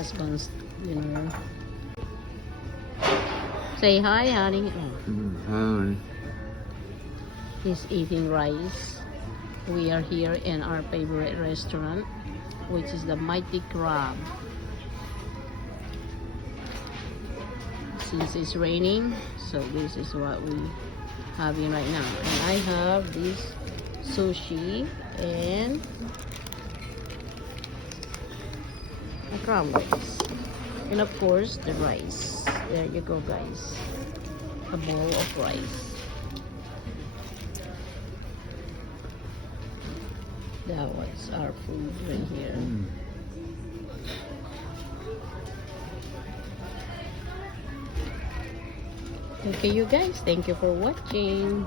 husband's dinner. Say hi, honey. Oh, Hi. he's eating rice. We are here in our favorite restaurant, which is the Mighty Crab. Since it's raining, so this is what we having right now. And I have this sushi and a crab legs. And of course, the rice. There you go, guys. A bowl of rice. That was our food right here. Okay, you guys. Thank you for watching.